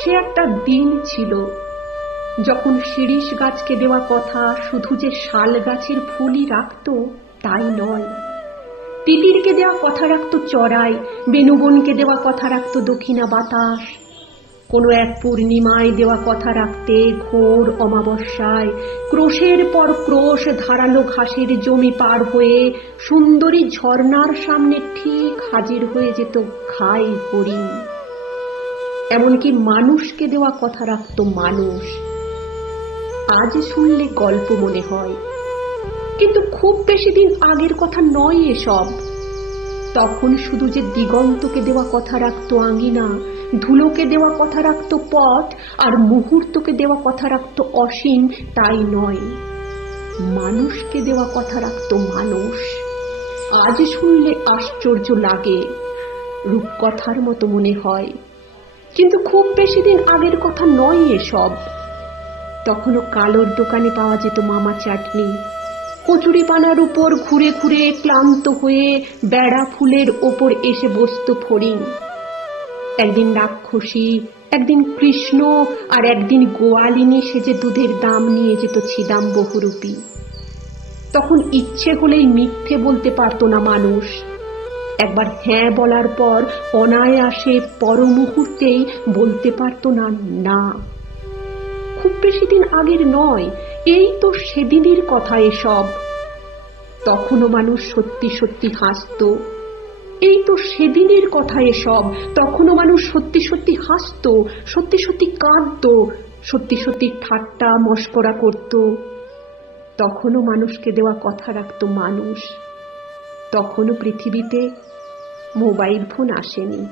সে একটা দিন ছিল যখন শিরীষ গাছকে দেওয়া কথা শুধু যে শাল গাছের ফুলই রাখত তাই নয়, তিতিরকে দেওয়া কথা রাখত চড়াই, বেনুবনকে দেওয়া কথা রাখত দক্ষিণা বাতাস, কোনো এক পূর্ণিমায় দেওয়া কথা রাখতে ঘোর অমাবস্যায় ক্রোশের পর ক্রোশ ধারালো ঘাসের জমি পার হয়ে সুন্দরী ঝর্ণার সামনে ঠিক হাজির হয়ে যেত ঘাই হরিণ। এমনকি মানুষকে দেওয়া কথা রাখত মানুষ। আজ শুনলে গল্প মনে হয়, কিন্তু খুব বেশি দিন আগের কথা নয় এসব। তখন শুধু যে দিগন্তকে দেওয়া কথা রাখত আঙিনা, ধুলোকে দেওয়া কথা রাখত পথ, আর মুহূর্তকে দেওয়া কথা রাখত অসীম তাই নয়, মানুষকে দেওয়া কথা রাখত মানুষ। আজ শুনলে আশ্চর্য লাগে, রূপকথার মতো মনে হয়, কিন্তু খুব বেশি দিন আগের কথা নয় এসব। তখনও কালোর দোকানে পাওয়া যেত মামা চাটনি, কচুরি পানার উপর ঘুরে ঘুরে ক্লান্ত হয়ে বেড়া ফুলের ওপর এসে বসত ফড়িং। একদিন রাক্ষসী, একদিন কৃষ্ণ, আর একদিন গোয়ালিনী সেজে দুধের দাম নিয়ে যেত ছিদাম বহুরূপী। তখন ইচ্ছে হলেই মিথ্যে বলতে পারত না মানুষ। একবার হ্যাঁ বলার পর অনায়াসে পর মুহূর্তেই বলতে পারত না না। খুব বেশি দিন আগের নয়, এই তো সেদিনের কথা এসব। তখনও মানুষ সত্যি সত্যি হাসত। এই তো সেদিনের কথা এসব। তখনও মানুষ সত্যি সত্যি হাসত, সত্যি সত্যি কাঁদত, সত্যি সত্যি ঠাট্টা মশকরা করত। তখনও মানুষকে দেওয়া কথা রাখত মানুষ। তখনও পৃথিবীতে মোবাইল ফোন আসেনি।